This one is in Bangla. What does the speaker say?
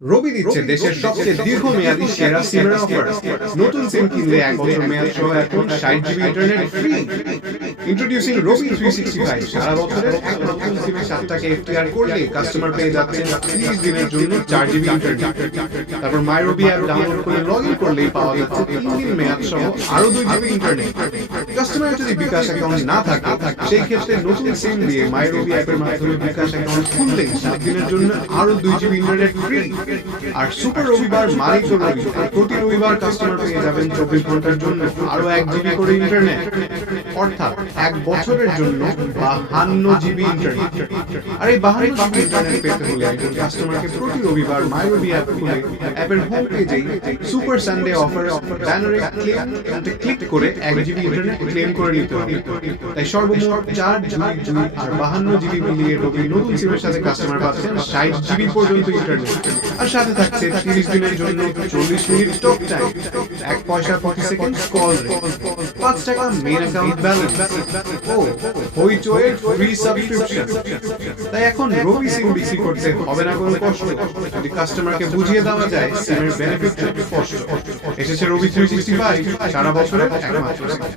রবি দিচ্ছে দেশের সবচেয়ে দীর্ঘমেয়াদী সেরা সিমের অফার। নতুন সিম কিনলে 1 বছর মেয়াদ সহ এখন 60 জিবি ইন্টারনেট ফ্রি। ইন্ট্রোডিউসিং রবি 365। সারা বছরের এক নতুন সিমে 7 টাকা এফটিআর করলে কাস্টমার পেয়ে যাচ্ছেন 30 দিনের জন্য 4 জিবি ইন্টারনেট। তারপর মাই রবি অ্যাপ ডাউনলোড করে লগ ইন করলেই পাওয়া যাচ্ছে 3 দিন মেয়াদ সহ আরো 2 জিবি ইন্টারনেট। কাস্টমারের যদি বিকাশ অ্যাকাউন্ট না থাকে সেই ক্ষেত্রে নতুন সিম দিয়ে মাই রবি অ্যাপের মাধ্যমে বিকাশ অ্যাকাউন্ট খুললে 7 দিনের জন্য আরো 2 জিবি ইন্টারনেট ফ্রি। আর সুপার রবিবার মালিক রবি প্রতি রবিবার কাস্টমার পেয়ে যাবেন 24 ঘন্টার জন্য আরো 1 জিবি করে ইন্টারনেট, অর্থাৎ 1 বছরের জন্য 52 জিবি ইন্টারনেট। আর এই 52 জিবি ইন্টারনেট পেতে হলে একজন কাস্টমারকে প্রতি রবিবার মাই রবি অ্যাপ খুলে অ্যাপের হোম পেজেই সুপার সানডে অফার ব্যানারে ক্লিক করে 1 জিবি ইন্টারনেট ক্লেম করে নিতে হবে। তাই সর্বমোট 4 জিবি আর 52 জিবি মিলিয়ে রবি নতুন সিমের সাথে কাস্টমার পাচ্ছেন 60 জিবি পর্যন্ত ইন্টারনেট। আর সাথে থাকছে 30 দিনের জন্য 40 মিনিট টক টাইম, 1 পয়সা প্রতি সেকেন্ড কল রেট, 5 টাকা মেইন অ্যাকাউন্ট ব্যালেন্স ও হইচইয়ের ফ্রি সাবস্ক্রিপশন। তাই এখন রবি সিম বিক্রি করতে হবে না কোনো কষ্ট, যদি কাস্টমারকে বুঝিয়ে দেওয়া যায় সিমের বেনিফিট স্পষ্ট। এসেছে রবি 365, সারা বছরের একমাত্র সিম।